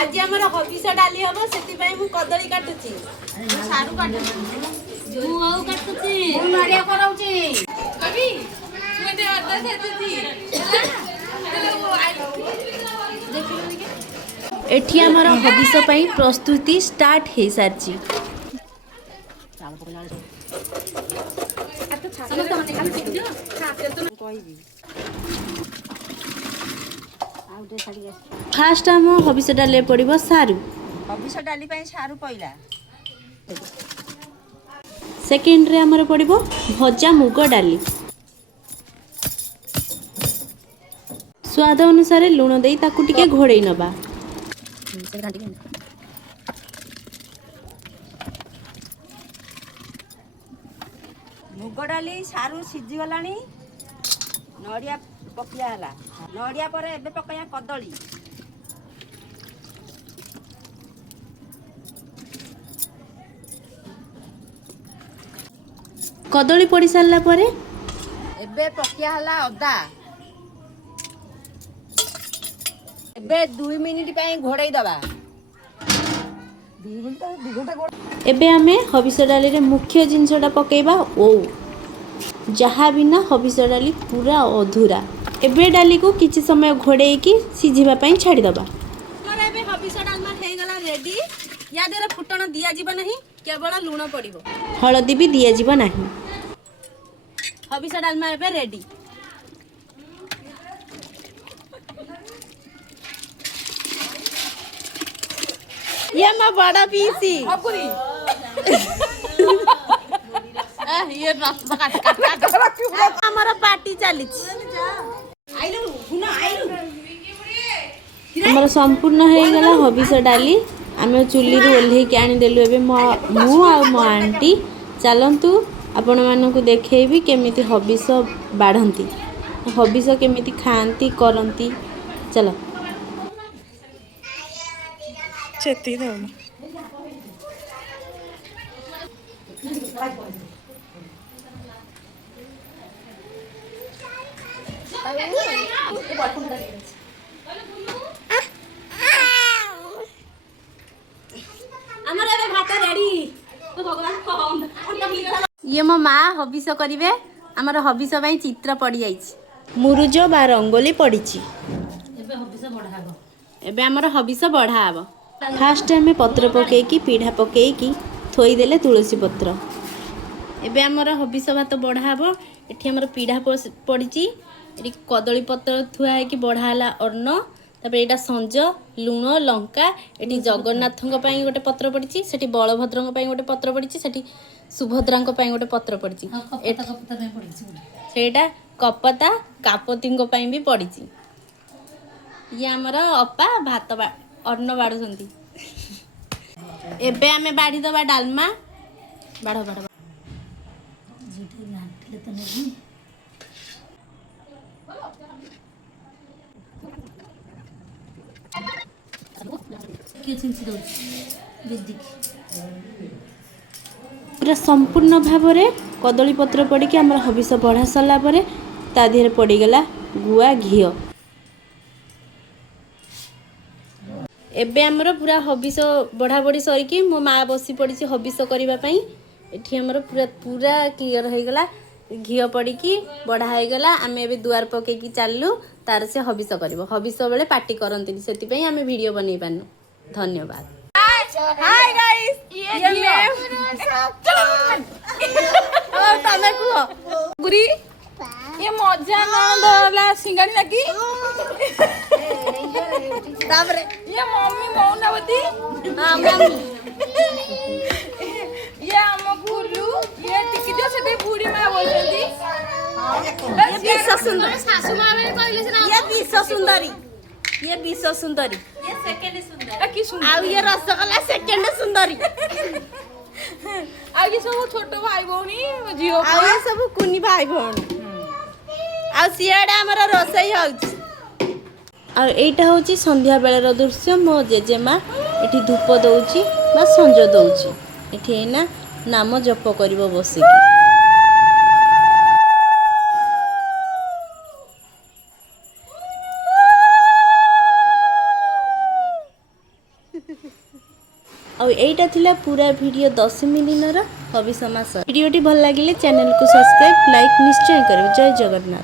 आज आमर हबिष डाली हम से कदली काटुची सारू काटुची एठी आमर हबिष प्रस्तुति स्टार्ट हो सारी फास्ट आम हबिष डाली पड़ो सारू हबिष डाली सारू पइला सेकेंड रे आमर पड़ो भजा मुग डाली स्वाद अनुसार लुण दे ताकू टिके घोड़े नबा मुग डाली सारू सीझी गलानी नड़िया पकिया हला नड़िया पर एबे पकाया कदली कदली पड़ी सारला परे एबे पकिया हला अदा एबे 2 मिनिट पई घोड़ाई दबा 2 घंटा एबे आमे हबिष डाली रे मुख्य जिनसटा पकेबा ओ जहा बिना हबिष डाली पूरा अधूरा एबे डाली को किछि समय घोड़े की सिझिबा पई छाडी दबा हमरा एबे हबिष डालमा हे गला रेडी या देरा फुटण दिया जीव नहीं केवल लूण पड़िबो हळदी भी दिया जीव नहीं हबिष डालमा एबे रेडी ये मा बड़ा पीसी अपुरी ये रास्ता काट हमारा पार्टी चली हमारा संपूर्ण हो गला हबिष डाली आम चुली ओल्हे के आनीदेलु ए मु आ मो आंटी चलतु आपण मानक देखेबी केमिति हबिष बाढ़ती हबिष केमिति खाती करती चलो चेती ये मो माँ हबिष करिवे आमर हबिष भाई चित्र पड़ जाइए मुरुज बा रंगोली पड़ी एबे आमर हबिष बढ़ाब फास्ट आम पत्र पकईकी पीढ़ा पकईकी थोईदेले तुलसी पत्र एबे आमर हबिष भात बढ़ाब एठी आमर पीढ़ा पड़ी ये कदली पत्र थुआ है बढ़ाला अन्न तापर यहाँ संज लुण लंका ये जगन्नाथ गोटे पत्र पड़ी से बलभद्र गोटे पत्र पड़ी से सुभद्रा गोटे पत्र पड़ी से कपता कापति भी पड़ी ये आमर अपा भात अन्न बाढ़ुंट एबे आमे बाढ़ी दबा डालमा बाढ़ बाढ़ पूरा संपूर्ण भाव में कदली पत्र पड़ी कि आमर हबिष बढ़ा सारा पर ता देहरे पड़गला गुआ घी एबे आमर पूरा हबिष बढ़ा बढ़ी सरिकी मो माँ बसी पड़ी हबिष करने एठी आमर पूरा पूरा क्लीयर हो गला घी पड़ी बढ़ा हो गला आम ए दुआर पकईकी चलू तार से हबिष कर हबिष बेले पार्टी करती से आम वीडियो बन पानु धन्यवाद हाय गाइस ये तमे कुह गुरी ये मजा ना सिंगाड़ी लगी तापरे ये मम्मी मौनावती हां मम्मी ये हम गुल्लू ये टिकी जो से बूढ़ी मां बोलती ये विश्व सुंदरी सासू मां ने कहले से ये विश्व सुंदरी ये विश्व सुंदरी ये सेकंड सुंदरी की सुंदर आ ये रसगोल्ला सेकंड सुंदरी आ ये सब छोट भाई भौणी जियो आ ये सब कुनी भाई भौणी आ सियाडा हमर रसई होउछ आ एटा होची संध्या बेलर दृश्य मो जेजेमा एठी धूप दउची बा संज दउची एठी ना नाम जप करिवो बसिकी ଆଉ ଏଇଟା ଥିଲା ପୁରା ଭିଡ଼ିଓ 10 ଦିନର ହବିଷ ମାସ। ଭିଡ଼ିଓଟି ଭଲ ଲାଗିଲେ ଚ୍ୟାନେଲକୁ ସବସ୍କ୍ରାଇବ୍ ଲାଇକ୍ ନିଶ୍ଚୟ କରିବେ। ଜୟ ଜଗନ୍ନାଥ।